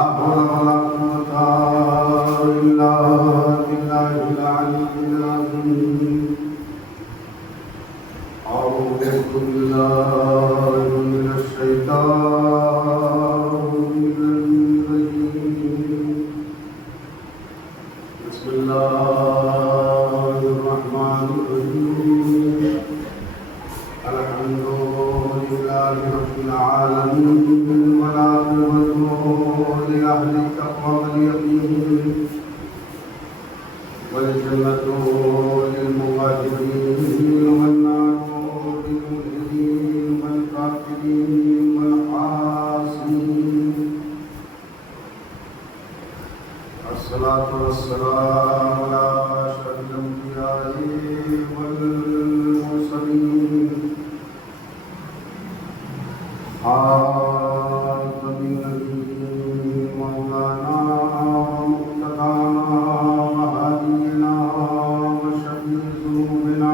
لا حول ولا قوة إلا بالله العلي العظيم أعوذ بالله من الشيطان الرجيم بسم الله الرحمن الرحيم الحمد لله رب العالمين والعاقبة لأهل التقوى واليقين والجنة للمهاجرين والنار للمؤمنين والكافرين والعاصين الصلاة والسلام على أشرف الأنبياء والمرسلين خاتم النبيين مولانا مقتدانا وهادينا وشفيع ذنوبنا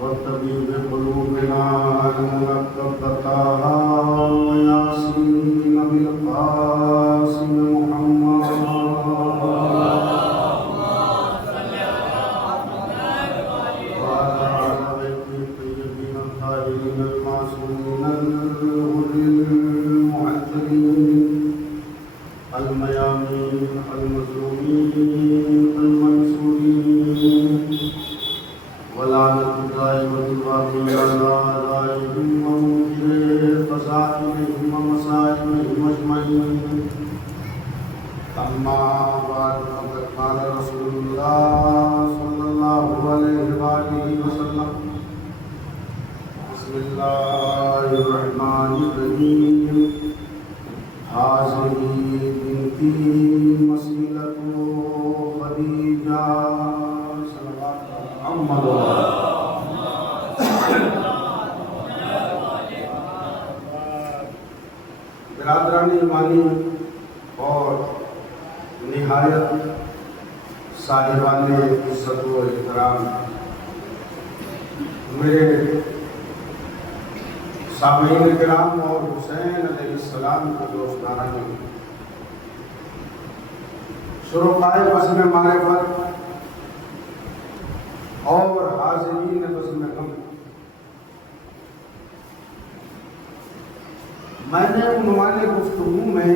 وطبيب قلوبنا الملقب طه وياسين بالقاسم محمد وعلى آل بيته الطيبين الطاهرين المعصومين الغر المحجلين الميامين المظلومين المنصورين ولعنة دائمة باقية على أعدائهم ومنكر فسادهم ومصائبهم أجمعين أما بعد فقد قال رسول الله صلى الله عليه وآله وسلم بسم الله الرحمن الرحيم هذه بنتي مسيلة خديجة صلوات محمد برادران ایمانی اور نہایت صاحبان عزت و احترام، میرے سامعین کرام اور حسین علیہ السلام کے دوستان شرفائے بزم معرفت اور حاضرین بزم غم، میں نے عنوان گفتگو میں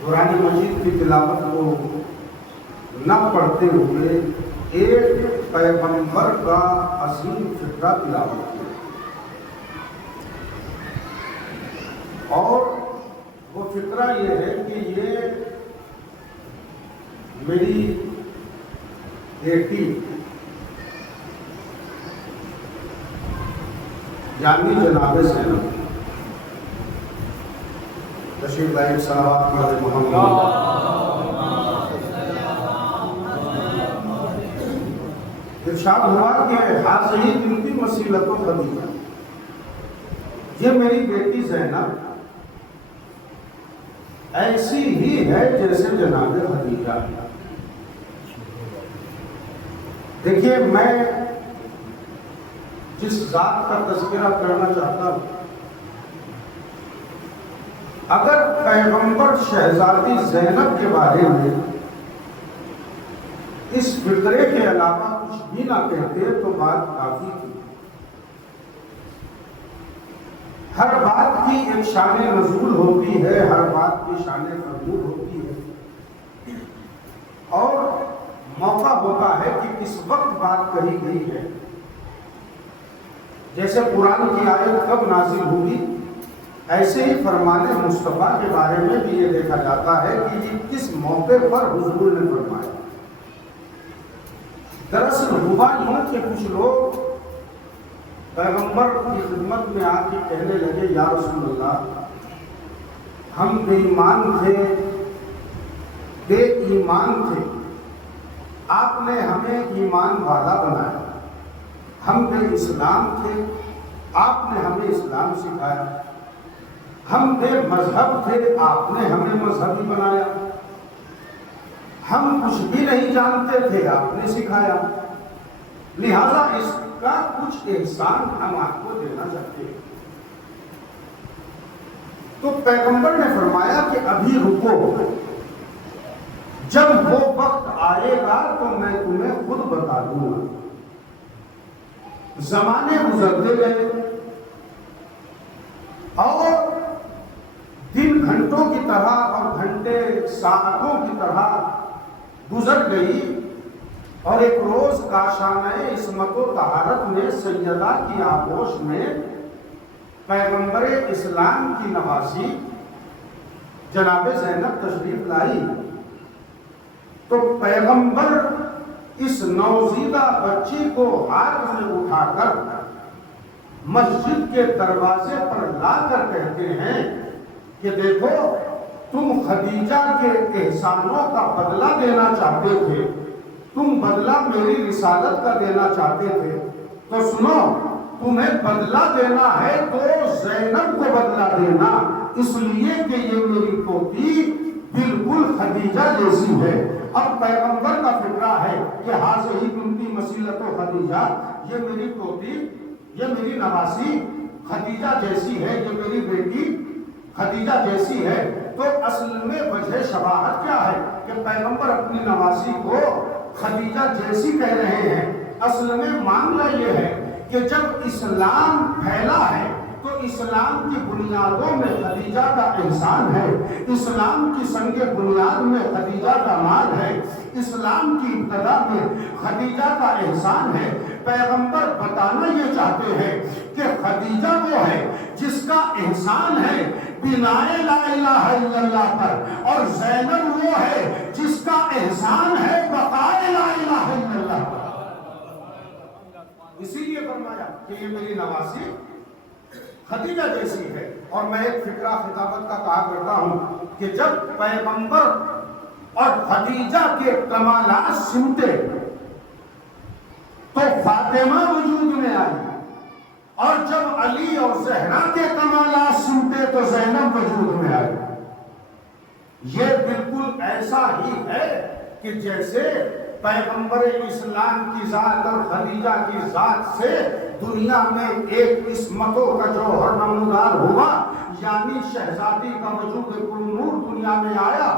قرآن مجید کی تلاوت کو نہ پڑھتے ہوئے ایک پیغمبر کا عظیم فقرہ تلاوت کیا، اور وہ فقرہ یہ ہے کہ یہ میری بیٹی یعنی جناب زینب تشریف لائے صلوات علی محمد ارشاد ہوا کہ حاضری بنتی مسیلت و خدیجہ، یہ میری بیٹی زینب ایسی ہی ہے جیسے جناب خدیجہ۔ دیکھیے، میں جس ذات کا تذکرہ کرنا چاہتا ہوں، اگر پیغمبر شہزادی زینب کے بارے میں اس فقرے کے علاوہ کچھ بھی نہ کہتے تو بات کافی تھی۔ ہر بات کی ایک شان نزول ہوتی ہے، ہر بات کی شان مضمون ہوتی ہے، اور موقع ہوتا ہے کہ کس وقت بات کہی گئی ہے۔ جیسے قرآن کی آیت کب نازل ہوگی، ایسے ہی فرمان مصطفیٰ کے بارے میں بھی یہ دیکھا جاتا ہے کہ یہ کس موقع پر حضور نے فرمایا۔ دراصل ہوا یوں کہ کچھ لوگ پیغمبر کی خدمت میں آ کے کہنے لگے، یا رسول اللہ، ہم بے ایمان تھے، بے ایمان تھے، آپ نے ہمیں ایمان والا بنایا، ہم بے اسلام تھے، آپ نے ہمیں اسلام سکھایا، ہم بے مذہب تھے، آپ نے ہمیں مذہبی بنایا، ہم کچھ بھی نہیں جانتے تھے، آپ نے سکھایا، لہذا اس کا کچھ احسان ہم آپ کو دینا چاہتے ہیں۔ تو تو پیغمبر نے فرمایا کہ ابھی رکو، جب وہ وقت آئے گا تو میں تمہیں خود بتا دوں گا۔ زمانے گزرتے گئے اور دن گھنٹوں کی طرح اور گھنٹے ساعتوں کی طرح گزر گئی، اور ایک روز کاشانہ عصمت و طہارت میں سیدہ کی آغوش میں پیغمبر اسلام کی نواسی جناب زینب تشریف لائی، تو پیغمبر اس نوزیدہ بچی کو ہاتھ میں اٹھا کر مسجد کے دروازے پر لا کر کہتے ہیں کہ دیکھو، تم خدیجہ کے احسانوں کا بدلہ دینا چاہتے تھے، تم بدلہ میری رسالت کا دینا چاہتے تھے، تو سنو، تمہیں بدلہ دینا ہے تو زینب کو بدلہ دینا، اس لیے کہ یہ میری پوتی بالکل خدیجہ جیسی ہے۔ اب پیغمبر کا فکرہ ہے کہ حاضر بنتی مسیلت و خدیجہ، یہ میری پوتی، یہ میری نواسی خدیجہ جیسی ہے، یہ میری بیٹی خدیجہ جیسی ہے۔ تو اصل میں وجہ شباہت کیا ہے کہ پیغمبر اپنی نواسی کو خدیجہ جیسی کہہ رہے ہیں؟ اصل میں معاملہ یہ ہے کہ جب اسلام پھیلا ہے تو اسلام کی بنیادوں میں خدیجہ کا احسان ہے، اسلام کی سنگ بنیاد میں خدیجہ کا مال ہے، اسلام کی ابتدا میں خدیجہ کا احسان ہے۔ پیغمبر بتانا یہ چاہتے ہیں کہ خدیجہ وہ ہے جس کا احسان ہے بنائے لا الہ الا اللہ پر، اور زینب وہ ہے جس کا احسان ہے بقائے لا الہ الا اللہ پر۔ اسی لیے فرمایا کہ یہ میری نواسی خدیجہ جیسی ہے۔ اور میں ایک فکرہ خطابت کا کہا کرتا ہوں کہ جب پیغمبر اور خدیجہ کے کمالات سنتے تو فاطمہ وجود میں آئی، اور جب علی اور زہرا کے کمالات سنتے تو زینب وجود میں آئی۔ یہ بالکل ایسا ہی ہے کہ جیسے پیغمبر اسلام کی ذات اور خدیجہ کی ذات سے دنیا میں ایک عصمتوں کا جوہر نمودار ہوا، یعنی شہزادی کا وجود پرنور دنیا میں آیا،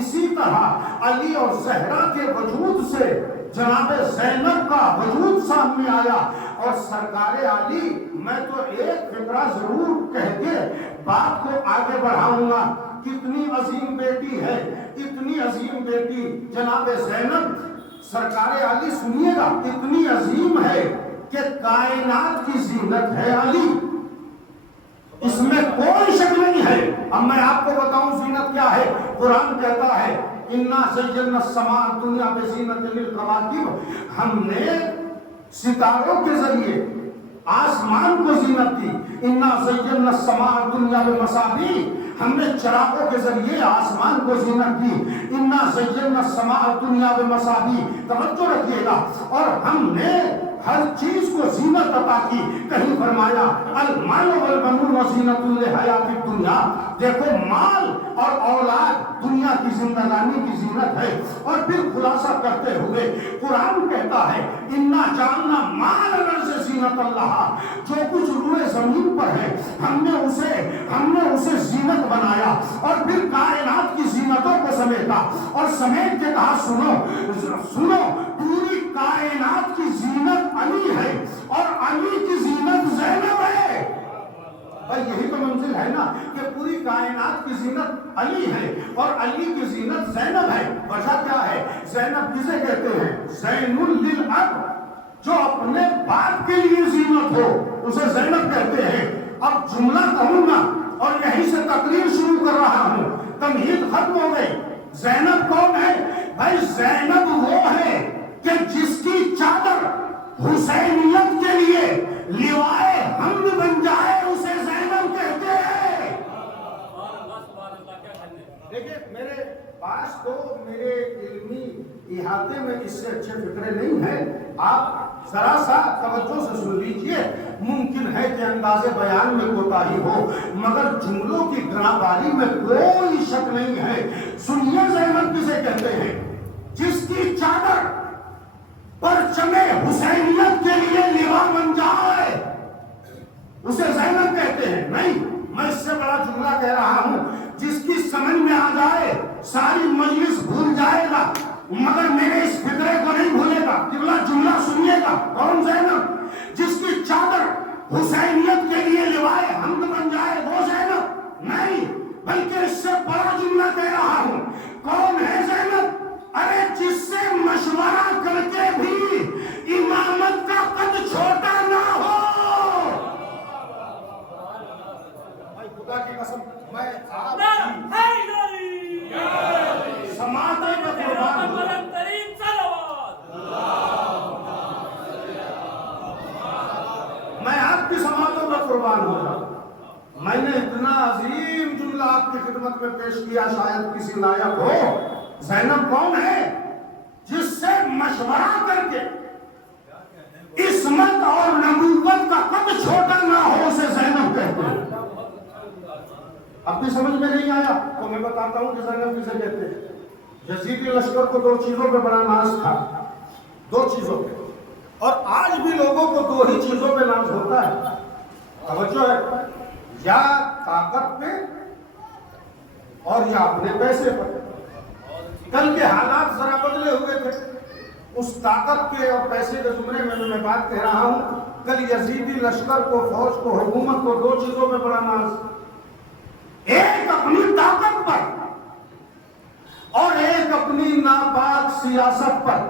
اسی طرح علی اور زہرا کے وجود سے جناب زینب کا وجود سامنے آیا۔ اور سرکار علی، میں تو ایک فکرہ ضرور کہہ کے بات کو آگے بڑھاؤں گا، کتنی عظیم بیٹی ہے، اتنی عظیم بیٹی جناب زینب، سرکار علی سنیے گا، اتنی عظیم ہے کہ کائنات کی زینت ہے علی، اس میں کوئی شک نہیں ہے۔ اب میں آپ کو بتاؤں زینت کیا ہے۔ قرآن کہتا ہے اِنَّا زَيَّنَّا السَّمَاءَ الدُّنْيَا بِزِينَةٍ لِلْكَوَاكِبِ، ہم نے ستاروں کے ذریعے آسمان کو زینت دی۔ اِنَّا زَيَّنَّا السَّمَاءَ الدُّنْيَا بِمَصَابِيحَ، ہم نے چراغوں کے ذریعے آسمان کو زینت دی۔ اِنَّا زَيَّنَّا السَّمَاءَ الدُّنْيَا بِمَصَابِيحَ، توجہ رکھیے گا، اور ہم نے ہر چیز کو زینت عطا کی۔ کہیں فرمایا المال والبنون زینت الحیات الدنیا، دیکھو مال اور اولاد دنیا کی زندگانی کی زینت ہے۔ اور پھر خلاصہ کرتے ہوئے قرآن کہتا ہے انا جعلنا ما علی الارض زینت اللہ، جو کچھ روئے زمین پر ہے ہم نے اسے زینت بنایا، اور پھر کائنات کی زینتوں کو سمیٹا، اور سمیٹ کے کہا سنو پوری کائنات کی زینت علی ہے، اور علی کی زینت زینب ہے۔ بھائی یہی تو منزل ہے نا کہ پوری کائنات کی زینت علی ہے اور علی کی زینت زینب ہے۔ وجہ کیا ہے؟ زینب کسے کہتے ہیں؟ زین للاب، جو اپنے باپ کے لیے زینت ہو اسے زینب کہتے ہیں۔ اب جملہ کہوں گا اور یہیں سے تقریر شروع کر رہا ہوں، تمہید ختم ہو گئی۔ زینب کون ہے؟ بھائی زینب وہ ہے کہ جس کی چادر حسینیت کے لیے لیوائے حمد بن جائے اسے زینب کہتے ہیں۔ دیکھیں میرے پاس تو میرے علمی احاطے میں اس سے اچھے فکرے نہیں ہیں، آپ ذرا سا توجہ سے سن لیجئے۔ ممکن ہے کہ انداز بیان میں کوتاہی ہو، مگر جملوں کی گراماری میں کوئی شک نہیں ہے۔ سنیے زینب کسے کہتے ہیں؟ جس کی چادر پرچم حسینیت کے لیے لیوا بن جائے اسے زینب کہتے ہیں۔ نہیں، میں اس سے بڑا جملہ کہہ رہا ہوں جس کی سمجھ میں آ جائے ساری مجلس بھول جائے گا، مگر میرے اس فکرے کو نہیں بھولے گا۔ قبلہ جملہ سنیے گا، کون زینب؟ جس کی چادر حسینیت کے لیے لوائے حمد بن جائے وہ زینب نہیں، بلکہ اس سے بڑا جملہ کہہ رہا ہوں۔ کون ہے زینب؟ ارے جس سے مشورہ کر کے بھی امامت کا قد چھوٹا نہ ہو۔ خدا کی قسم میں آپ سماعتیں میں قربان ہوں۔ میں آپ کی سماعتوں میں قربان ہوں۔ میں نے اتنا عظیم جملہ آپ کی خدمت میں پیش کیا، شاید کسی لائق ہو۔ زینب کون ہے؟ جس سے مشورہ کر کے عصمت اور نبوت کا قد چھوٹا نہ ہو اسے زینب کہتے ہیں۔ اپنی سمجھ میں نہیں آیا تو میں بتاتا ہوں کہ زینب کسے کہتے ہیں۔ یزیدی لشکر کو دو چیزوں پہ بڑا ناز تھا، دو چیزوں پہ، اور آج بھی لوگوں کو دو ہی چیزوں پہ ناز ہوتا ہے۔ توجہ ہے، یا طاقت پہ اور یا اپنے پیسے پر۔ کل کے حالات ذرا بدلے ہوئے تھے، اس طاقت کے اور پیسے کے زمرے میں میں بات کہہ رہا ہوں۔ کل یزیدی لشکر کو، فوج کو، حکومت کو دو چیزوں میں بڑا ناز، ایک اپنی طاقت پر اور ایک اپنی ناپاک سیاست پر۔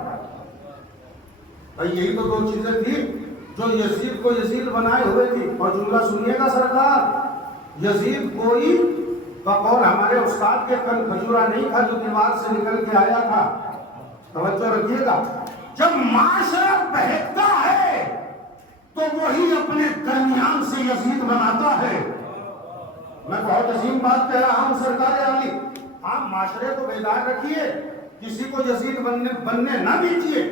بھئی یہی تو دو چیزیں تھی جو یزید کو یزید بنائے ہوئے تھی۔ اور جملہ سنیے گا سرکار، یزید کوئی بقول ہمارے استاد کے کن کھجورا نہیں تھا جو دیوار سے نکل کے آیا تھا۔ توجہ رکھیے گا، جب معاشرہ بہکتا ہے تو وہی اپنے درمیان سے یزید بناتا ہے۔ میں بہت عظیم بات کہہ رہا ہوں سرکار عالی، آپ معاشرے کو بیدار رکھیے، کسی کو یزید بننے نہ دیجیے۔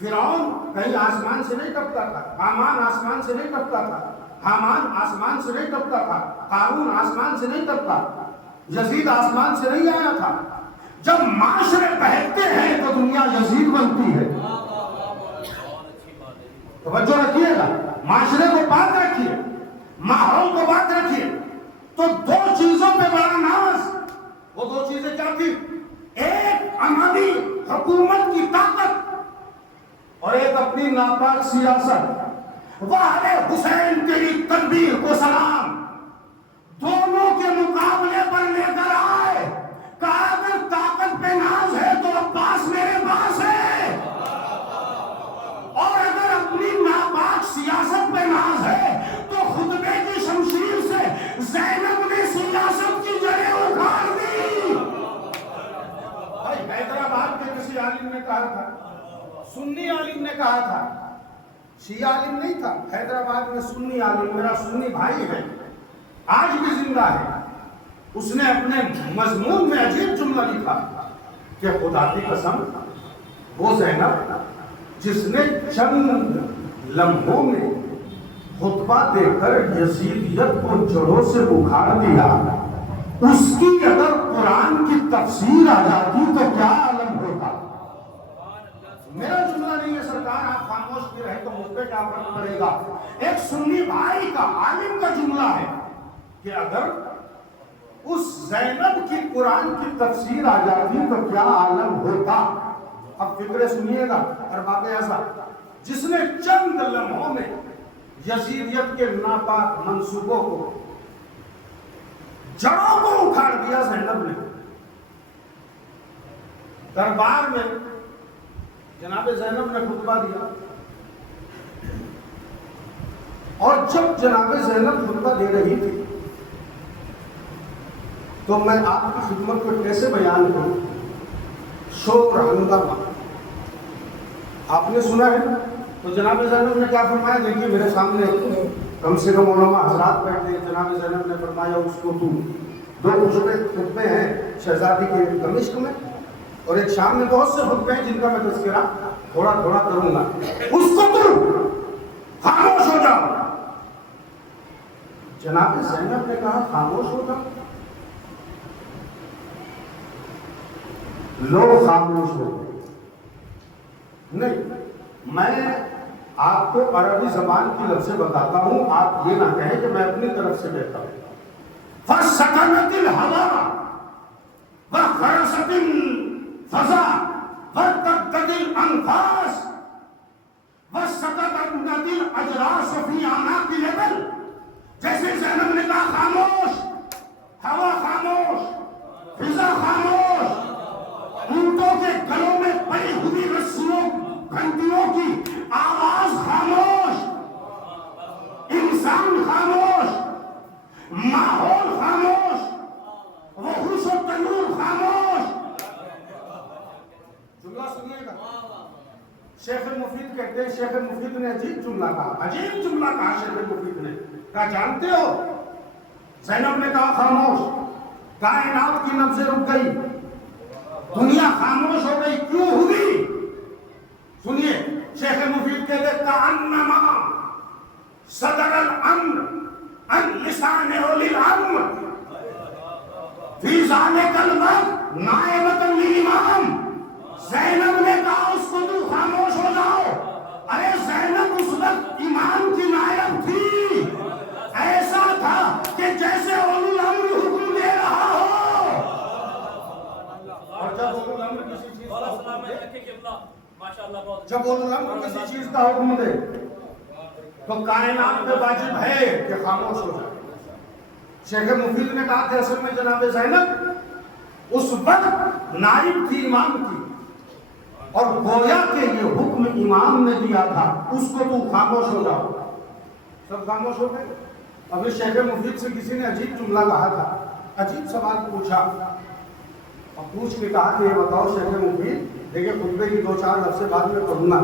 فرعون کہیں آسمان سے نہیں ٹپتا تھا، حامان آسمان سے نہیں ٹپتا تھا، حامان آسمان سے نہیں ٹپتا تھا، قارون آسمان سے نہیں ٹپتا، یزید آسمان سے نہیں آیا تھا۔ جب معاشرے بہکتے ہیں تو دنیا یزید بنتی ہے۔ توجہ رکھیے گا، معاشرے کو بات رکھیے، ماحول کو بات رکھیے۔ تو دو چیزوں پہ بڑا ناز، وہ دو چیزیں کیا تھی؟ ایک عملی حکومت کی طاقت اور ایک اپنی ناپاک سیاست۔ وہلے حسین تیری تدبیر کو سلام، دونوں کے مقابلے پر لے کر آئے، کہا اگر طاقت پہ ناز ہے تو عباس میرے پاس ہے، اور اگر اپنی ناپاک سیاست پہ ناز ہے تو خطبے کی شمشیر سے زینب نے سیاست کی جڑیں اکھاڑ دی۔ حیدرآباد کے کسی عالم نے کہا تھا، سنی عالم نے کہا تھا، شیعہ عالم نہیں تھا، حیدرآباد میں سنی عالم، میرا سنی بھائی ہے، آج بھی زندہ ہے۔ اس نے اپنے مضمون میں عجیب جملہ لکھا کہ خدا کی قسم وہ زینب جس نے چند لمحوں میں خطبہ دے کر یزیدیت کو جڑوں سے اکھاڑ دیا، اس کی اگر قرآن کی تفسیر آ جاتی تو کیا عالم ہوتا۔ میرا جملہ نہیں ہے سرکار، آپ خاموش بھی رہے تو مجھ پہ کیا فرق پڑے گا۔ ایک سنی بھائی کا، عالم کا جملہ ہے کہ اگر اس زینب کی قرآن کی تفسیر آ جاتی تو کیا عالم ہوتا۔ اب فکرے سنیے گا، اور بات ایسا جس نے چند لمحوں میں یزیدیت کے ناپاک منصوبوں کو، جڑوں کو اکھاڑ دیا زینب نے۔ دربار میں جناب زینب نے خطبہ دیا، اور جب جناب زینب خطبہ دے رہی تھی تو میں آپ کی خدمت کو کیسے بیان کروں، شور ہنگامہ آپ نے سنا ہے۔ تو جناب زینب نے کیا فرمایا، دیکھیے میرے سامنے کم سے کم علماء حضرات بیٹھے ہیں۔ جناب زینب نے فرمایا اس کو تو دو چھوٹے خطبے ہیں شہزادی کے دمشق میں، اور ایک شام میں بہت سے خطبے ہیں جن کا میں تذکرہ تھوڑا تھوڑا کروں گا، اس کو تو خاموش ہو جاؤ۔ جناب زینب نے کہا خاموش ہو جاؤ، لوگ خاموش ہو گئے۔ نہیں، میں آپ کو عربی زبان کی لفظیں بتاتا ہوں، آپ یہ نہ کہیں کہ میں اپنی طرف سے کہتا ہوں۔ فسكنت الهوى وخرست الفضاء وارتدت الانفاس وسقطت الاجراس في اعناق الابل. جیسے زینب نے کہا خاموش، ہوا خاموش، فضا خاموش، اونٹوں کے گلوں میں پڑی ہوئی رسیوں گھنٹیوں کی آواز خاموش، انسان خاموش، ماحول خاموش، وحوش و طیور خاموش. جملہ سنیے گا. شیخ مفید کہتے ہیں، شیخ مفید نے عجیب جملہ کہا شیخ مفید نے کہا جانتے ہو، زینب نے کہا خاموش، کائنات کی نبضیں رک گئی، دنیا خاموش ہو گئی، کیوں ہوئی؟ سنیے شیخ مفید کہتے ہیں کأنما صدر الامر عن لسان اولی الامر فی ذالک الوقت نائبۃ للامام. زینب نے کہا اس کو تو خاموش ہو جاؤ. ارے زینب اس وقت امام کی نائب تھی. ایسا تھا کہ جیسے اولی الامر حکم دے رہا ہو. اور جب اولی الامر کسی چیز کا حکم دے تو کائنات پہ واجب ہے کہ خاموش ہو جائے. شیخ مفید نے کہا کہ اصل میں جناب زینب اس وقت نائب تھی امام کی، اور گویا کہ یہ حکم امام نے دیا تھا اس کو تو خاموش ہو جاؤ. سب خاموش ہو گئے. ابھی شیخ مفید سے کسی نے عجیب جملہ کہا تھا، عجیب سوال پوچھا، اور پوچھ کے کہا کہ یہ بتاؤ شیخ مفید، دیکھیں خطبے کی 2-4 لفظ بعد میں پڑھوں گا.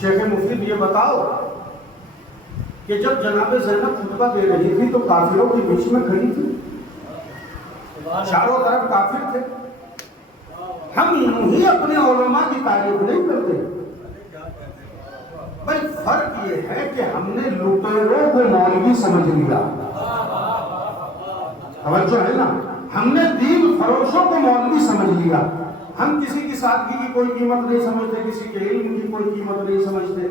شیخ مفید یہ بتاؤ کہ جب جناب زینب خطبہ دے رہی تھی تو کافروں کے بیچ میں کھڑی تھی، چاروں طرف کافر تھے. ہم یوں ہی اپنے علماء کی تعریف نہیں کرتے. بھائی فرق یہ ہے کہ ہم نے لٹیروں کو مولوی سمجھ لیا. توجہ ہے نا، ہم نے دین فروشوں کو مولوی سمجھ لیا. ہم کسی کی سادگی کی کوئی قیمت نہیں سمجھتے، کسی کے علم کی کوئی قیمت نہیں سمجھتے.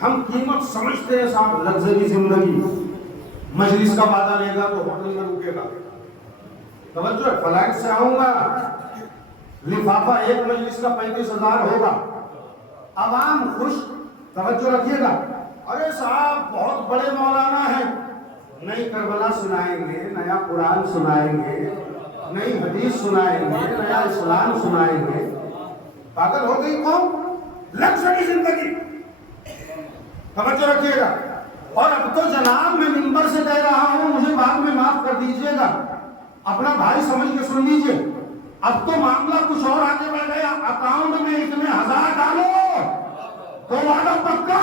ہم قیمت سمجھتے ہیں صاحب لگژری زندگی. مجلس کا وعدہ لے گا تو ہوٹل میں رکے گا. توجہ، فلائٹ سے آؤں گا، لفافہ ایک مجلس کا 35,000 ہوگا. عوام خوش. توجہ رکھیے گا. ارے صاحب بہت بڑے مولانا ہیں، نئی کربلا سنائیں گے، نیا قرآن سنائیں گے، نئی حدیث سنائیں گے، نیا اسلام سنائیں گے. پاگل ہو گئی قوم. لگژری زندگی. توجہ رکھیے گا. اور اب تو جناب میں منبر سے کہہ رہا ہوں، مجھے بعد میں معاف کر دیجیے گا، اپنا بھائی سمجھ کے سن لیجیے. اب تو معاملہ کچھ اور آگے بڑھ گیا. اکاؤنٹ میں اتنے 1000 ڈالو تو وعدہ پکا.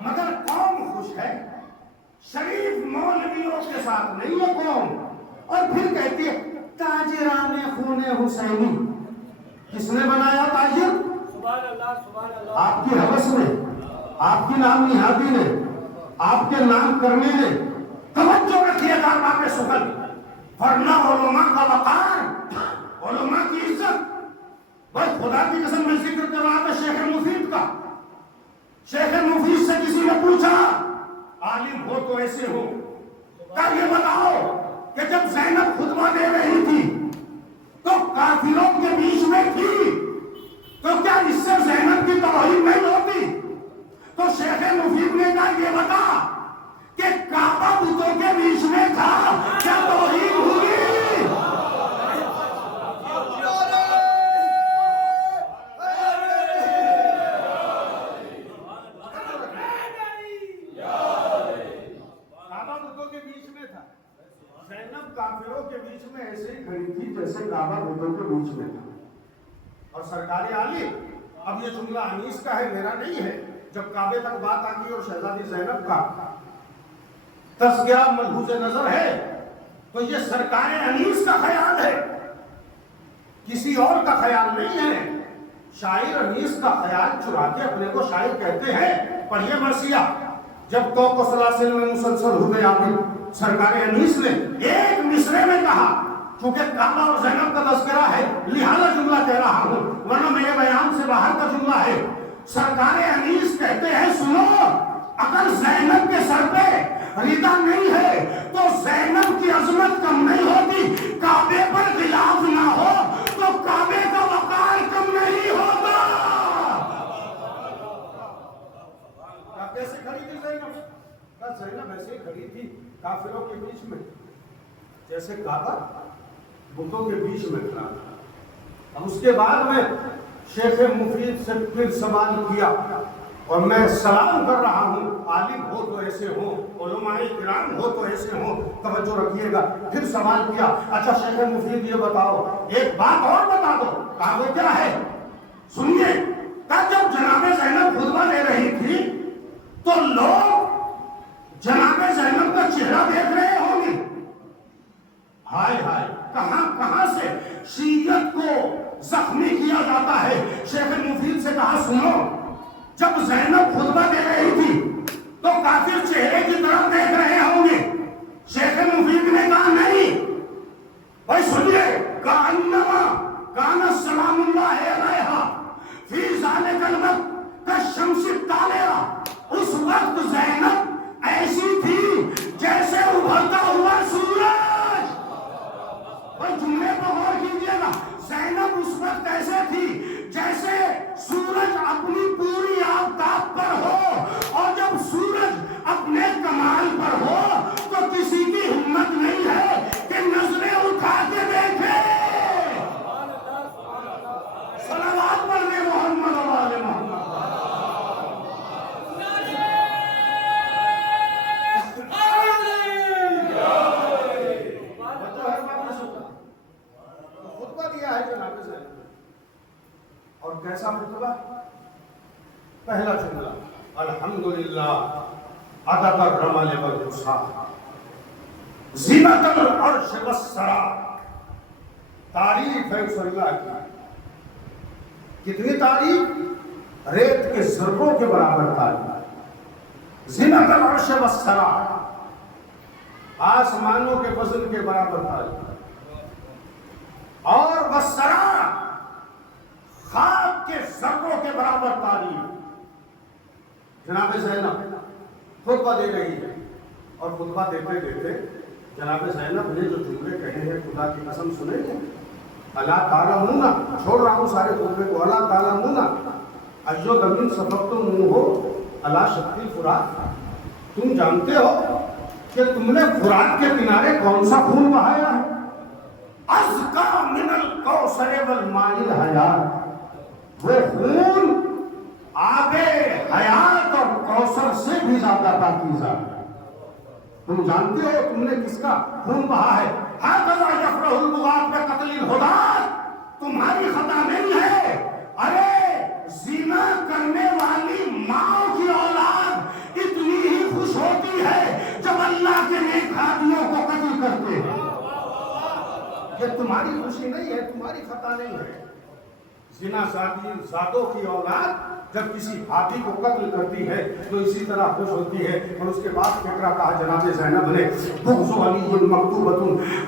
مگر قوم خوش ہے، شریف مولویوں کے ساتھ نہیں ہے قوم. اور پھر کہتی ہے تاجران خون حسینی. کس نے بنایا تاجر؟ آپ کی حوث نے، آپ کی نام نہادی نے، آپ کے نام کرنے نے. توجہ رکھیے گا باپ سخن، ورنہ علماء کا وقار، علماء کی عزت. بھائی خدا کی قسم میں ذکر کر رہا تھا شیخ مفید کا. شیخ مفید سے کسی نے پوچھا عالم ہو تو ایسے ہو، کیا یہ بتاؤ کہ جب زینب خطبہ دے رہی تھی تو کافروں کے بیچ میں تھی، تو کیا اس سے زینب کی توہین نہیں ہوتی؟ تو شیخ مفید نے کہا یہ بتا کہ کعبہ بتوں کے بیچ میں تھا، کیا توہین ہوگی؟ کافروں کے بیچ میں ایسے ہی کھڑی تھی جیسے کعبہ بتوں کے بیچ میں تھا. اور سرکار عالی، اب یہ جملہ انیس کا ہے، میرا نہیں ہے. جب کعبے تک بات آتی اور شہزادی زینب کا تذکرہ ملحوظ نظر ہے تو یہ سرکار انیس کا خیال ہے، کسی اور کا خیال نہیں ہے. شاعر انیس کا خیال چرا کے اپنے کو شاعر کہتے ہیں. پڑھیے مرثیہ. جب توق و سلاسل میں مسلسل ہوئے آگے، سرکار انیس نے ایک مصرے میں کہا، چونکہ کعبہ اور زینب کا تذکرہ ہے لہذا جملہ کہہ رہا ہوں، ورنہ میرے بیان سے باہر کا جملہ ہے. سرکار انیس کہتے ہیں سنو اگر زینب کے سر پہ ردا نہیں ہے تو زینب کی عظمت کم نہیں ہوتی، کعبے پر غلاف نہ ہو تو کعبے کا وقار کم نہیں ہوتا۔ کیسے کھڑی تھی زینب؟ زینب ایسے کھڑی تھی کافروں کے بیچ میں، جیسے کعبہ بتوں کے بیچ میں کھڑا تھا۔ اب اس کے بعد میں شیخ مفید سے پھر سوال کیا اور میں سلام کر رہا ہوں، عالم ہو تو ایسے ہوں، علماء کرام ہو تو ایسے ہوں، توجہ رکھیے گا۔ پھر سوال کیا، اچھا شیخ مفید یہ بتاؤ، ایک بات اور بتا دو۔ کہا وہ کیا ہے؟ سنیے، کہ جب جناب زینب خطبہ دے رہی تھی تو لوگ جناب زینب کا چہرہ دیکھ رہے ہوں گے، ہائے ہائے کہاں کہاں سے شیعت کو زخمی کیا جاتا ہے۔ شیخ مفید سے کہا سنو، جب زینب خطبہ دے رہی تھی تو کافر چہرے کی طرف دیکھ رہے ہوں گے۔ شیخ مفید نے کہا نہیں بھائی سنیے، کانما کان سلام اللہ علیہا فی ذالک الوقت کالشمس الطالعہ، اس وقت زینب ایسی تھی جیسے ابھرتا ہوا سورج۔ بھائی جملے پر غور کیجیے گا، زینب اس وقت ایسے تھی جیسے سورج اپنی پوری آفتاب پر ہو، اور جب سورج اپنے کمال پر ہو تو کسی کی ہمت نہیں ہے کہ نظریں اٹھا کے دیکھے۔ صلوات پڑھنے محمد و آل محمد۔ خطبہ دیا ہے جناب زینب، اور کیسا خطبہ؟ پہلا جملہ الحمدللہ عدد الرمل والحصان زینت العرش والسرا، تعریف ہے اس اللہ کی، کتنی تعریف؟ ریت کے ذروں کے برابر تعریف۔ زینت العرش والسرا، آسمانوں کے وزن کے برابر تعریف، اور والسرا خاک کے ذروں کے برابر تعریف۔ جناب زینب خطبہ دے رہی ہے، اور خطبہ دیتے دیتے جناب زینب نے جو جملے کہے ہیں خدا کی قسم سنیں گے۔ اللہ تعلمون، چھوڑ رہا ہوں سارے خطبے کو، اللہ تعلمون ایو دم سفقتم ہو علی شط الفرات، تم جانتے ہو کہ تم نے فرات کے کنارے کون سا خون بہایا ہے؟ ازکا من الکوثر والماء الحیات، وہ خون آب حیات اور کوثر سے بھی زیادہ پاکیزہ ہے۔ تم جانتے ہو تم نے کس کا خون بہا ہے؟ ہکذا یفرح البغاة بقتل الہداة، تمہاری خطا نہیں ہے، ارے زنا کرنے والی ماں کی اولاد اتنی ہی خوش ہوتی ہے جب اللہ کے نیک آدمیوں کو قتل کرتے ہیں۔ یہ تمہاری خوشی نہیں ہے، تمہاری خطا نہیں ہے۔ زنا زادوں کی اولاد جب کسی بھابھی کو قتل کرتی ہے تو اسی طرح خوش ہوتی ہے۔ اور اس کے بعد فکرہ کہا جناب زینب نے، بغض علی مکتوبۃ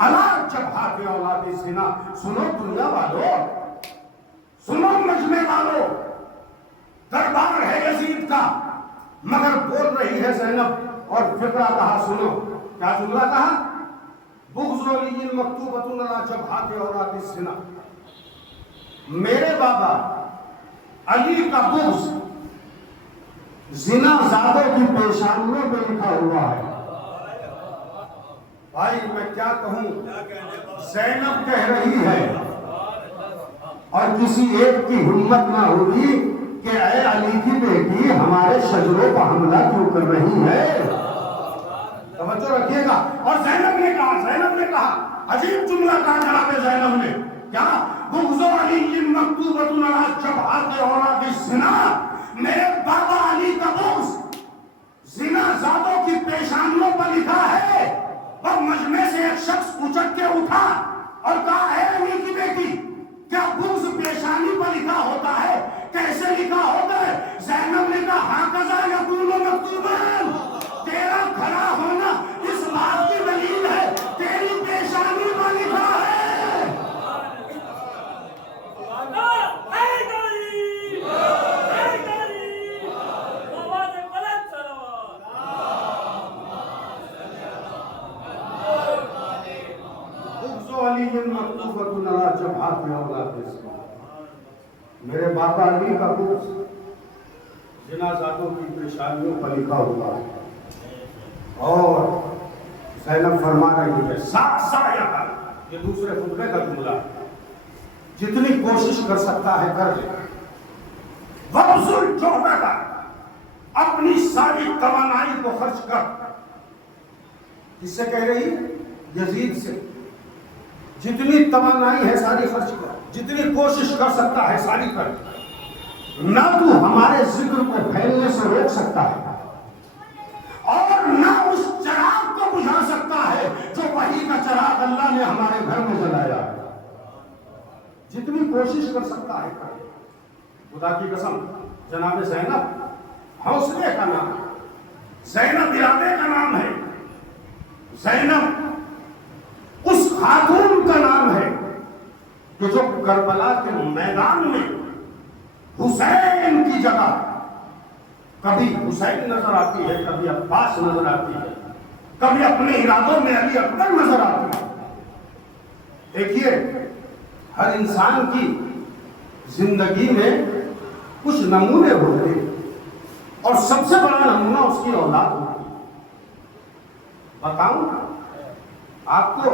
علی جبہات اولاد الزنا۔ سنو دنیا والو، سنو مجمع والو، دربار ہے یزید کا، مگر بول رہی ہے زینب، اور فکرہ کہا سنو، کیا جملہ کہا؟ بغض علی مکتوبۃ علی جبہات اولاد الزنا، میرے بابا علی کا بغض زنا زادوں کی پیشانیوں پہ لکھا ہوا ہے۔ بھائی میں کیا کہوں، زینب کہہ رہی ہے اور کسی ایک کی ہمت نہ ہوگی کہ اے علی کی بیٹی ہمارے شجروں پر حملہ کیوں کر رہی ہے؟ توجہ رکھیے گا۔ اور زینب نے کہا عجیب جملہ کہا جناب زینب نے، کیا؟ بغض علی مکتوبۃ علی جبہات اولاد الزنا، میرے بابا علی کا بغض زنا زادوں کی پیشانیوں پر لکھا ہے۔ اور مجمع سے ایک شخص اچک کے اٹھا اور کہا اے علی کی بیٹی، کیا بغض پیشانی پر لکھا ہوتا ہے؟ کیسے لکھا ہوتا ہے؟ زینب نے کہا ہکذا یکون مکتوبا، تیرا کھڑا ہونا اس بات کی دلیل ہے تیری پیشانی پر لکھا ہے۔ آقا علی کا بغض زنا زادوں کی پریشانیوں پر لکھا ہوا ہے. اور زینب فرما رہی ہے یہ دوسرے خطبے کا جملہ ہے، جتنی کوشش کر سکتا ہے کر لے، وَبْذُلْ جُهْدَكَ، اپنی ساری توانائی کو خرچ کر. کس سے کہہ رہی؟ یزید سے. جتنی توانائی ہے ساری خرچ کر، جتنی کوشش کر سکتا ہے ساری کر. نہ تو ہمارے ذکر کو پھیلنے سے روک سکتا ہے اور نہ اس چراغ کو بجھا سکتا ہے جو وحی کا چراغ اللہ نے ہمارے گھر میں جلایا ہے. جتنی کوشش کر سکتا ہے کر. خدا کی قسم جناب زینب حوصلے کا نام ہے، زینب ارادے کا نام ہے، زینب اس خاتون کا نام ہے کہ جو کربلا کے میدان میں حسین کی جگہ کبھی حسین نظر آتی ہے، کبھی عباس نظر آتی ہے، کبھی اپنے ارادوں میں علی اکبر نظر آتی ہے. دیکھیے ہر انسان کی زندگی میں کچھ نمونے ہوتے ہیں اور سب سے بڑا نمونہ اس کی اولاد ہوتی ہے. بتاؤں آپ کو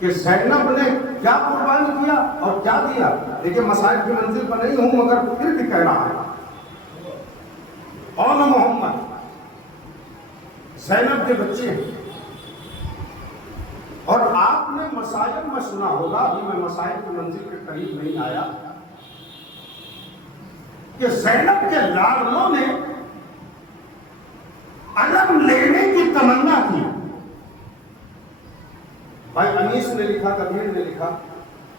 کہ زینب نے کیا قربان کیا اور کیا دیا. دیکھیں مسائل کی منزل پر نہیں ہوں مگر پھر بھی کہہ رہا ہے. اور محمد زینب کے بچے ہیں اور آپ نے مسائل میں سنا ہوگا، ابھی میں مسائل کی منزل کے قریب نہیں آیا، کہ زینب کے لاڈلوں نے علم لینے کی تمنا کی. بھائی انیس نے لکھا، کبیر نے لکھا،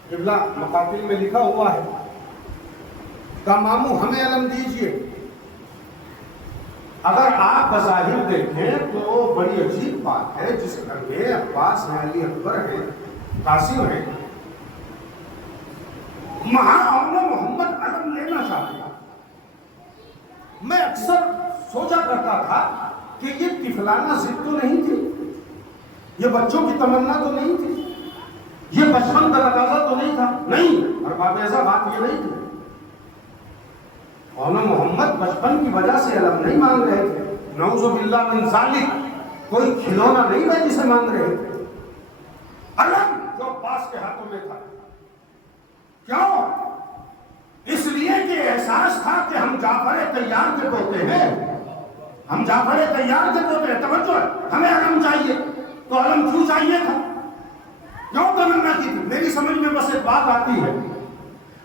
قبلہ مقاتل میں لکھا ہوا ہے کہ ماموں ہمیں علم دیجئے. اگر آپ بظاہر دیکھیں تو بڑی عجیب بات ہے، جس گھر میں عباس ہیں، علی اکبر ہیں، قاسم ہیں، وہاں محمد علم لینا چاہتے ہیں. میں اکثر سوچا کرتا تھا کہ یہ طفلانہ ضد تو نہیں تھی، یہ بچوں کی تمنا تو نہیں تھی، یہ بچپن کا تقاضا تو نہیں تھا. نہیں، اور بابیزہ بات یہ نہیں تھی. مولانا محمد بچپن کی وجہ سے علم نہیں مانگ رہے تھے، نعوذ باللہ من ذالک، کوئی کھلونا نہیں تھا جسے مانگ رہے تھے. علم جو عباس کے ہاتھوں میں تھا. کیوں؟ اس لیے کہ احساس تھا کہ ہم جعفر طیار کے پوتے ہیں، ہم جعفر طیار کے پوتے ہیں. توجہ، ہمیں علم چاہیے. تو علم کیوں چاہیے تھا؟ کیوں تمنا کی تھی؟ میری سمجھ میں بس ایک بات آتی ہے،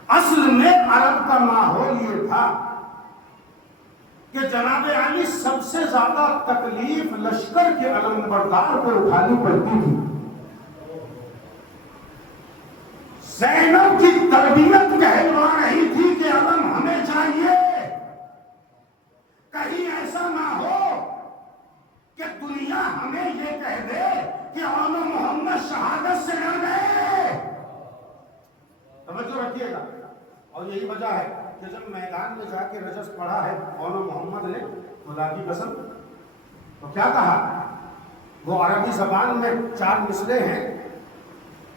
اصل میں عرب کا ماحول یہ تھا کہ جناب علی سب سے زیادہ تکلیف لشکر کے علم بردار کو اٹھانی پڑتی تھی. زینب کی تربیت کہلوا رہی تھی کہ علم ہمیں چاہیے. کہیں ایسا نہ ہو کہ دنیا ہمیں یہ کہہ دے کہ علم محمد شہادت سے لڑ گئے. توجہ رکھیے گا. اور یہی وجہ ہے کہ جب میدان میں جا کے رجس پڑھا ہے مولانا محمد نے، خدا کی قسم، تو کیا کہا؟ وہ عربی زبان میں 4 مصرے ہیں.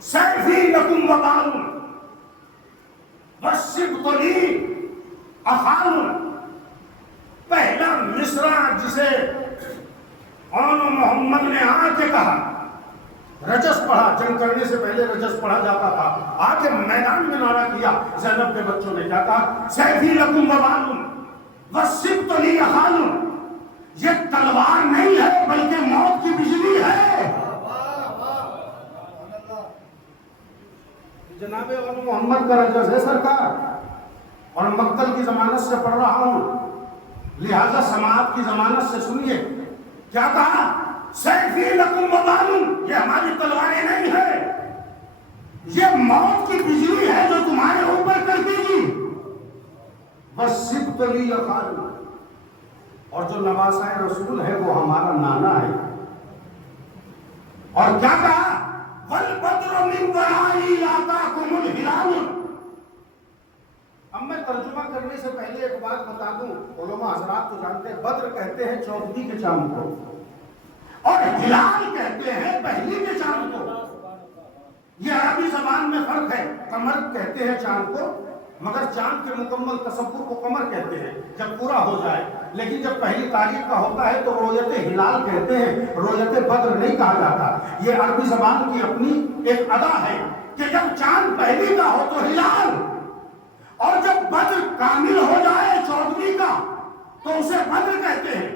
سیفی لکم وبال والسبط لی اخال. پہلا مصرع جسے مولانا محمد نے آ کے کہا، رجس پڑھا، جنگ کرنے سے پہلے رجس پڑھا جاتا تھا، آ کے میدان میں نعرہ کیا. زینب کے بچوں نے کیا کہا؟ سیفی لکم وبال والسبط لی اخال. یہ تلوار نہیں ہے بلکہ موت کی بجلی ہے. جناب محمد کا رجس ہے سرکار، اور مقتل کی ضمانت سے پڑھ رہا ہوں، لہذا سماعت کی ضمانت سے سنیے. کیا کہا؟ سیفی لکم وبال، یہ ہماری تلواریں نہیں ہے، یہ موت کی بجلی ہے جو تمہارے اوپر کرتی گی. والسبط لی اخال، اور جو نواسہ رسول ہے وہ ہمارا نانا ہے. اور کیا کہا؟ والبدر من ورائی آتاکم الہلال. اب میں ترجمہ کرنے سے پہلے ایک بات بتا دوں، علماء حضرات تو جانتے ہیں، بدر کہتے ہیں چودھری کے چاند کو، اور ہلال کہتے ہیں پہلی کے چاند کو. یہ عربی زبان میں فرق ہے. قمر کہتے ہیں چاند کو، مگر چاند کے مکمل تصور کو قمر کہتے ہیں جب پورا ہو جائے، لیکن جب پہلی تاریخ کا ہوتا ہے تو رویت ہلال کہتے ہیں، رویت بدر نہیں کہا جاتا۔ یہ عربی زبان کی اپنی ایک ادا ہے کہ جب چاند پہلی کا ہو تو ہلال، اور جب بدر کامل ہو جائے 14ویں کا تو اسے بدر کہتے ہیں،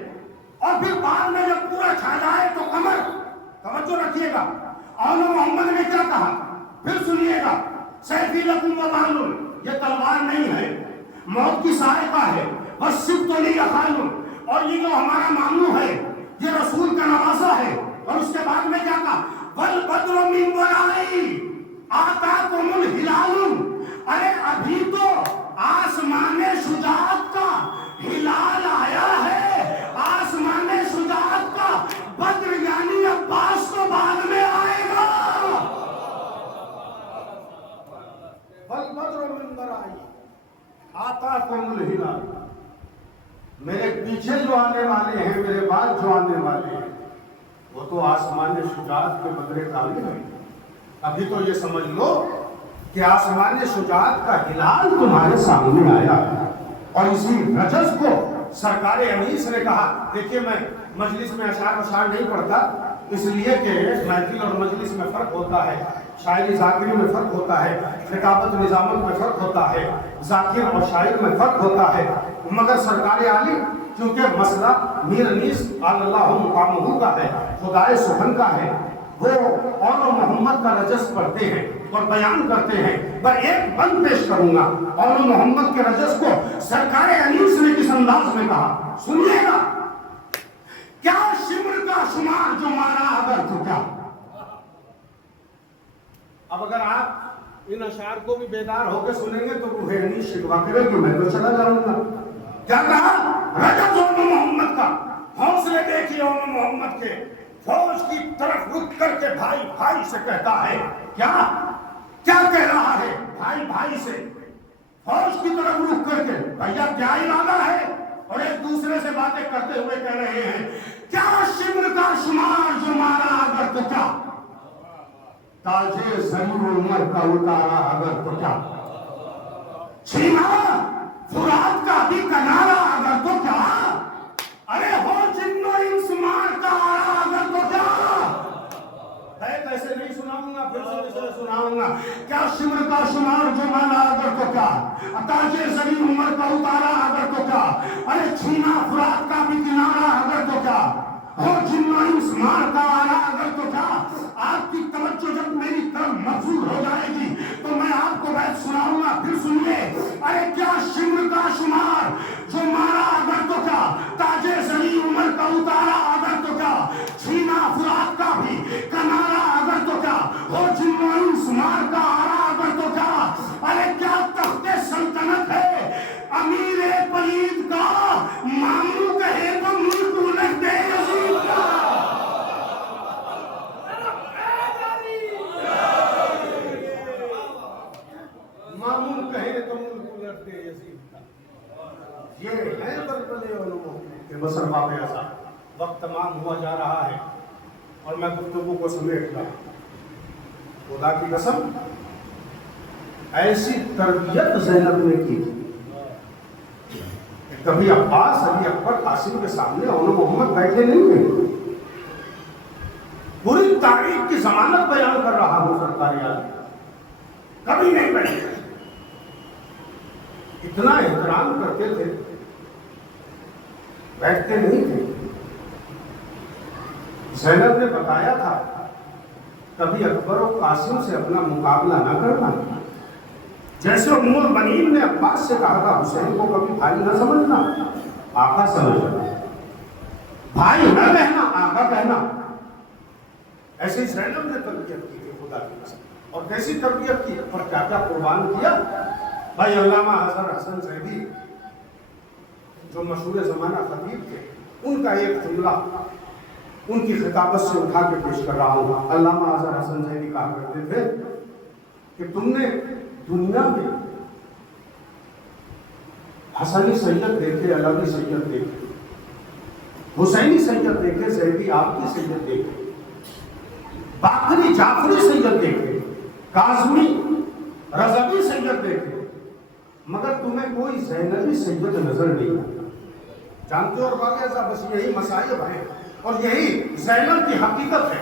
اور پھر بعد میں جب پورا چھا جائے تو قمر۔ توجہ رکھیے گا، اور محمد نے کیا کہا پھر سنیے گا، سیفی لکم وبال، یہ تلوار نہیں ہے، موت کی سائقہ ہے، بس سبت لی اخال، اور یہ جو ہمارا مامنو ہے یہ رسول کا نواسا ہے۔ اور اس کے بعد میں کیا کہا، والبدر من ورائی آتاکم الہلال، ارے ابھی تو آسمان شجاعت کا ہلال آیا ہے، آسمان شجاعت کا بدر یعنی عباس تو بعد میں آئے گا۔ والبدر من ورائی آتاکم الہلال، میرے پیچھے جو آنے والے ہیں، میرے بعد جو آنے والے ہیں، وہ تو آسمان شجاعت کے بدر کامل ہیں۔ ابھی تو یہ سمجھ لو کہ آسمان شجاعت کا ہلال تمہارے سامنے آیا ہے۔ اور اسی رجز کو سرکار انیس نے کہا، دیکھیے میں مجلس میں اشعار نہیں پڑھتا، اس لیے کہ محفل اور مجلس میں فرق ہوتا ہے، شاعری ذاکری میں فرق ہوتا ہے، خطابت نظامت میں فرق ہوتا ہے، ذاکر اور شاعر میں فرق ہوتا ہے، مگر سرکار عالی کیونکہ مسئلہ میر انیس اللہ مقامہ کا ہے، خدائے سبحان کا ہے، وہ اور محمد کا رجز پڑھتے ہیں اور بیان کرتے ہیں۔ میں ایک بند پیش کروں گا، اور محمد کے رجز کو سرکار انیس نے کس انداز میں کہا، سنیے گا، کیا شمر کا شمار جو مارا اگر تو کیا۔ اب اگر آپ ان اشعار کو بھی بیدار ہو کے سنیں گے تو روح انیس شکوا کرے کہ میں تو چلا جاؤں گا۔ کیا کہا، رجز اور محمد کا، حوصلے دیکھیے اور محمد کے، فوج کی طرف رک کر کے بھائی بھائی سے کہتا ہے، کیا کہہ رہا ہے بھائی بھائی سے، فوج کی طرف رک کر کے، بھیا کیا ارادہ ہے، اور ایک دوسرے سے باتیں کرتے ہوئے کہہ رہے ہیں، کیا شمر کا شمار جو مارا اگر تو کیا، تاجے زمین عمر کا اتارا اگر تو کیا، چھینا فرات کا بھی کنارا اگر تو کیا، ارے ہو جنو انسمار کا آرا اگر تو کیا۔ ایسے نہیں سناؤں گا، پھر سے سناؤں گا، کیا شمر کا شمار جو مانا اگر تو کیا، تاجے زمین عمر کا اتارا اگر تو کیا، ارے چھینا فرات کا بھی کنارا اگر تو کیا، ہو جنو انسمار کا آرا اگر تو کیا۔ آپ کی توجہ جب میری طرف مبذول ہو جائے گی تو میں آپ کو بیت سناؤں گا، پھر سنیے، ارے کیا شمر کا شمار جو مارا اگر تو کیا، تاجے زمین عمر کا اتارا اگر تو کیا، چھینا فرات کا بھی کنارا اگر تو کیا، ہو جنو انسمار کا آرا اگر تو کیا، ارے کیا تخت سلطنت ہے امیر پلید کا، ماموں کہے تو ملک الٹ دے یزید کا۔ ماموں کہے تو ملک الٹ دے یزید کا۔ یہ ہے بلبلے علوم کہ بسر باب ایسا وقت تمام ہوا جا رہا ہے اور میں گفتگو کو سمیٹ رہا ہوں۔ خدا کی قسم ایسی تربیت زینب نے کی کہ کبھی عباس علی اکبر قاسم کے سامنے اور محمد بیٹھے نہیں ہیں، پوری تاریخ کی ضمانت بیان کر رہا ہوں سرکار عالی، کبھی نہیں بیٹھے، اتنا احترام کرتے تھے، بیٹھتے نہیں تھے۔ زینب نے بتایا تھا کبھی اکبر و قاسم سے اپنا مقابلہ نہ کرنا، جیسے ام المؤمنین نے عباس سے کہا تھا حسین کو کبھی بھائی نہ سمجھنا، آقا سمجھنا، بھائی نہ کہنا، آقا کہنا۔ ایسے ہی زینب نے تربیت کی تھی خدا کی قسم، اور کیسی تربیت کی اور کیا کیا قربان کیا۔ بھائی علامہ اظہر حسن زیدی جو مشہور زمانہ خطیب تھے، ان کا ایک جملہ ان کی خطابت سے اٹھا کے پیش کر رہا ہوں۔ علامہ اظہر حسن زیدی کہا کرتے تھے کہ تم نے دنیا میں حسنی سید دیکھے، علوی سید دیکھے، حسینی سید دیکھے، زیدی آپ کی سید دیکھے، باقری جعفری سید دیکھے، کاظمی رضوی سید دیکھے، مگر تمہیں کوئی زینبی سید نظر نہیں آتا. جانتے ہو اور واقعہ صاحب بس یہی مسائب ہیں اور یہی زینب کی حقیقت ہے.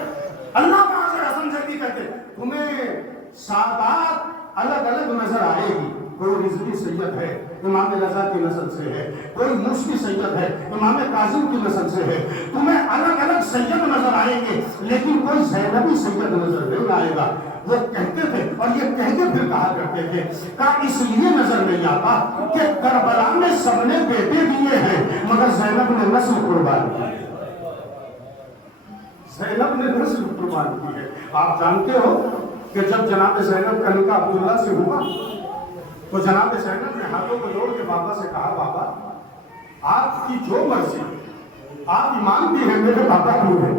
اللہ معاذ حسن سے بھی کہتے تمہیں سادات الگ الگ نظر آئے گی. کوئی رضوی سید ہے امام رضا کی نسل سے ہے, کوئی موسوی سید ہے امام کاظم کی نسل سے ہے. تمہیں الگ الگ سید نظر آئیں گے لیکن کوئی زینبی سید نظر نہیں آئے گا. وہ کہتے تھے اور یہ کہہ کے پھر کہا کرتے تھے کہ اس لیے نظر نہیں آتا کہ کربلا میں سب نے بیٹے دیے ہیں مگر زینب نے نسل قربان کی ہے. زینب نے نسل قربان کی ہے. آپ جانتے ہو کہ جب جناب زینب کا نکاح عبداللہ سے ہوا تو جناب زینب نے ہاتھوں کو جوڑ کے بابا سے کہا بابا آپ کی جو مرضی, آپ ایمان بھی ہیں میرے بابا کیوں ہیں,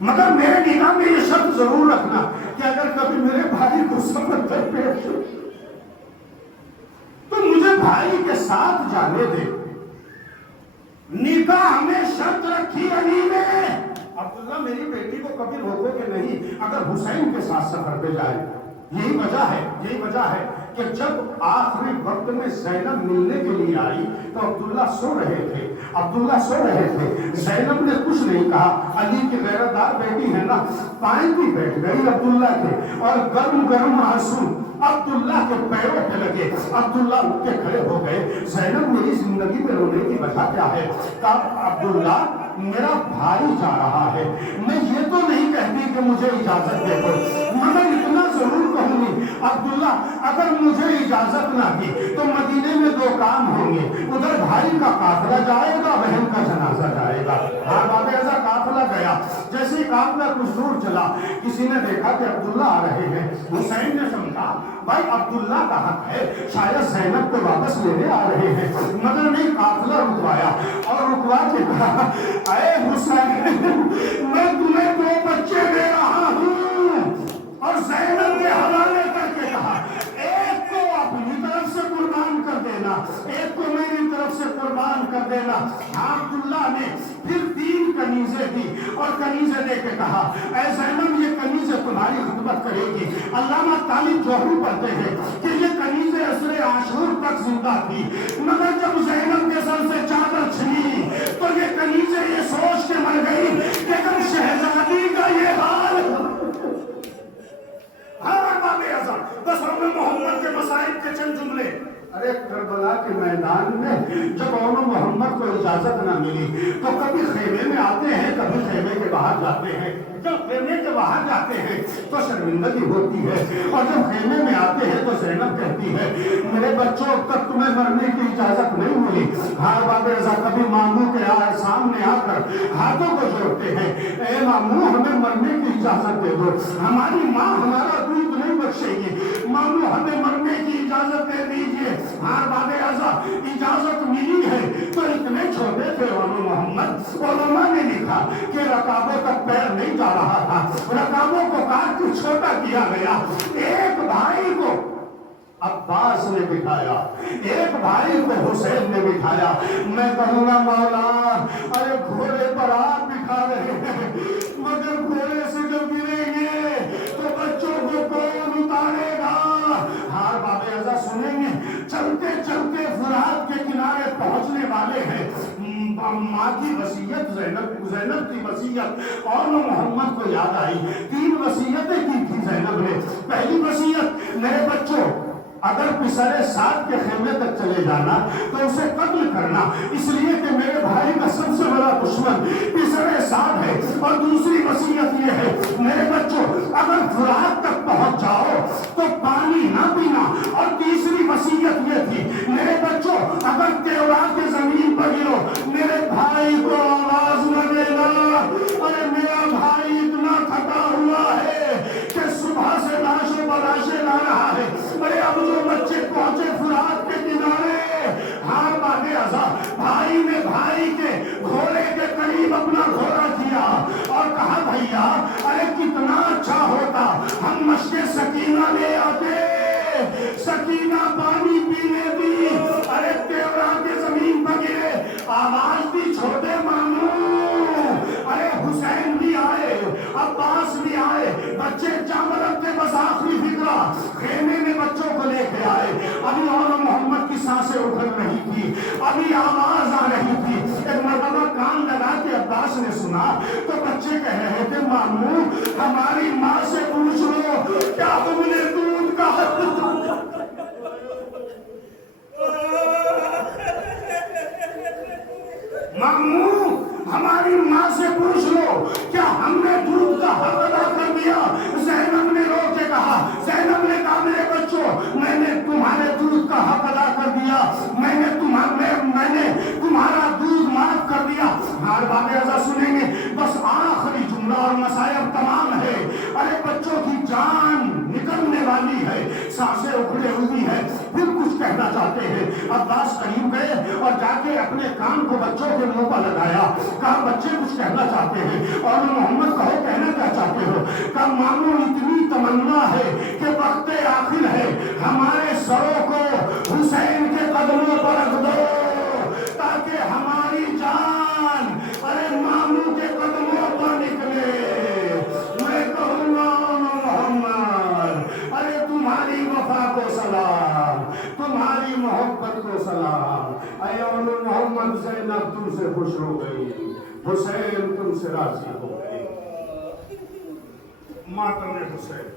مگر میرے نکاح میں یہ شرط ضرور رکھنا کہ اگر کبھی میرے بھائی کو سفر کر پیش ہو تو مجھے بھائی کے ساتھ جانے دے. نکاح ہمیں شرط رکھی علی نے, عبداللہ میری بیٹی کو کبھی روکو گے نہیں اگر حسین کے ساتھ سفر پہ جائے. یہی وجہ ہے کہ جب آخری وقت میں زینب ملنے کے لیے آئی تو عبداللہ سو رہے تھے. زینب نے کچھ نہیں کہا. علی کی غیرت دار بیٹی ہے نا, پائیں بھی بیٹھ گئی عبداللہ کے اور گرم گرم آنسو عبداللہ کے پیروں پہ لگے. عبداللہ اٹھ کے کھڑے ہو گئے. زینب میری زندگی میں رونے کی وجہ کیا ہے؟ کہا عبداللہ میرا بھائی جا رہا ہے, میں یہ تو نہیں کہتی کہ مجھے اجازت دے دو مگر اتنا ضرور کہوں گی عبداللہ اگر مجھے اجازت نہ دی تو مدینے میں دو کام ہوں گے, ادھر بھائی کا قافلہ جائے گا, بہن کا جنازہ جائے گا. ہاں بابا ایسا قافلہ گیا, جیسے ہی قافلہ کچھ دور چلا کسی نے دیکھا کہ عبداللہ آ رہے ہیں. حسین نے سمجھا بھائی عبداللہ کا حق ہے, شاید زینب کو واپس لینے آ رہے ہیں, مگر نہیں قافلہ رکوایا اور رکوا کے کہا اے حسین میں تمہیں دو بچے دے رہا ہوں, اور زینب کے حوالے کر کے کہا ایک کو اپنی طرف سے قربان کر دینا, ایک کو میری طرف سے قربان کر دینا. عبداللہ نے پھر 3 کنیزیں دی اور کنیزیں دے کے کہا اے زینب یہ کنیزیں تمہاری خدمت کرے گی. علامہ طالب جوہری پڑھتے ہیں کہ یہ کنیزیں عصر عاشور تک زندہ تھی, مگر جب زینب کے سر سے چادر چھنی تو یہ کنیزیں یہ سوچ کے مر گئی کہ اگر شہزادی کا یہ حال. بس محمد کے مسائل کے چند جملے. ارے کربلا کے میدان میں جب محمد کو اجازت نہ ملی تو کبھی خیمے میں آتے ہیں کبھی خیمے کے باہر جاتے ہیں. جب خیمے کے باہر جاتے ہیں تو شرمندگی ہوتی ہے اور جب خیمے میں آتے ہیں تو زینب کہتی ہے میرے بچوں اب تک تمہیں مرنے کی اجازت نہیں ملی. ہر باب رضا کبھی ماموں کے سامنے آ کر ہاتھوں کو جوڑتے ہیں اے ماموں ہمیں مرنے کی اجازت دے دو, ہماری ماں ہمارا دودھ نہیں بخشے گی, ماموں ہمیں مرنے کی اجازت دے دیجیے. ہر باب رضا اجازت ملی ہے تو اتنے چھوٹے تھے محمد. علماء نے لکھا کہ رکابوں تک پیر نہیں جا رہا تھا, رکابوں کو کاٹ کے چھوٹا کیا گیا. ایک بھائی کو عباس نے بٹھایا, ایک بھائی کو حسین نے بٹھایا. میں کہوں گا مولا ارے گھوڑے پر آپ بٹھا رہے ہیں مگر گھوڑے سے جب گریں گے تو بچوں کو کون اتارے گا؟ ہر باب ازا سنیں گے چلتے چلتے فرات کے کنارے پہنچنے والے ہیں. ماں کی وصیت زینب کی وصیت اور محمد کو یاد آئی. 3 وصیتیں کی تھی زینب نے. پہلی وصیت میرے بچوں اگر پسرے سعد کے خیمے تک چلے جانا تو اسے قتل کرنا, اس لیے کہ میرے بھائی کا سب سے بڑا دشمن پسرے سعد ہے. اور دوسری وصیت یہ ہے میرے بچوں اگر فرات تک پہنچ جاؤ تو پانی نہ پینا. اور تیسری وصیت یہ تھی میرے بچوں اگر تیورا کے زمین پر گرو میرے بھائی کو آواز نہ دینا. ارے میرا بھائی اتنا تھکا ہوا ہے کہ صبح سے لاشوں پر لاشیں لا رہا ہے. ارے اب جو بچے پہنچے فرات کے کنارے, ہاں بابے ازا بھائی نے بھائی کے گھوڑے کے قریب اپنا گھوڑا کیا اور کہا بھیا ارے کتنا اچھا ہوتا ہم مشق سکینہ لے آتے, سکینہ پانی پینے دی. ارے تیورا کے زمین پر گرے, آواز دی چھوٹے ماموں. ارے حسین بھی آئے, عباس بھی آئے, بچے چاول رکھتے بس آخری فکرہ خیمے میں بچوں کو لے کے آئے. ابھی اور محمد کی سے اکھڑ رہی تھی، ابھی آواز آ رہی تھی۔ ایک مرتبہ کان لگا کے عباس نے سنا تو بچے کہہ رہے تھے ماموں ہماری ماں سے پوچھ لو کیا تم نے دودھ کا ماموں ہماری ماں سے پوچھ لو کیا ہم نے دودھ کا حق ادا کر دیا؟ زینب نے رو کے کہا، زینب نے کہا میرے بچوں میں نے تمہارے دودھ کا حق ادا کر دیا، میں نے تمہارا دودھ معاف کر دیا۔ ہر باب ازا سنیں گے، بس آخری جملہ اور مسائب تمام ہے۔ ارے بچوں کی جان نکلنے والی ہے، سانسیں اکھڑے ہوئی ہے، پھر کچھ کہنا چاہتے ہیں۔ عباس قریب گئے اور جا کے اپنے کان کو بچوں کے منہ پر لگایا، کہا بچے کچھ کہنا چاہتے ہیں، اور محمد کہو کہنا کیا چاہتے ہو؟ کہا ماموں اتنی تمنا ہے کہ وقت آخر ہے، ہمارے سروں کو حسین کے قدموں پر رکھ دو تاکہ ہماری جان ارے ماموں کے قدموں پر نکلے۔ میں کہوں گا محمد ارے تمہاری وفا کو سلام، تمہاری محبت کو سلام۔ اے محمد زینب تم سے خوش ہو گئی، حسین تم سے راضی ہو گئے۔ ماتم حسین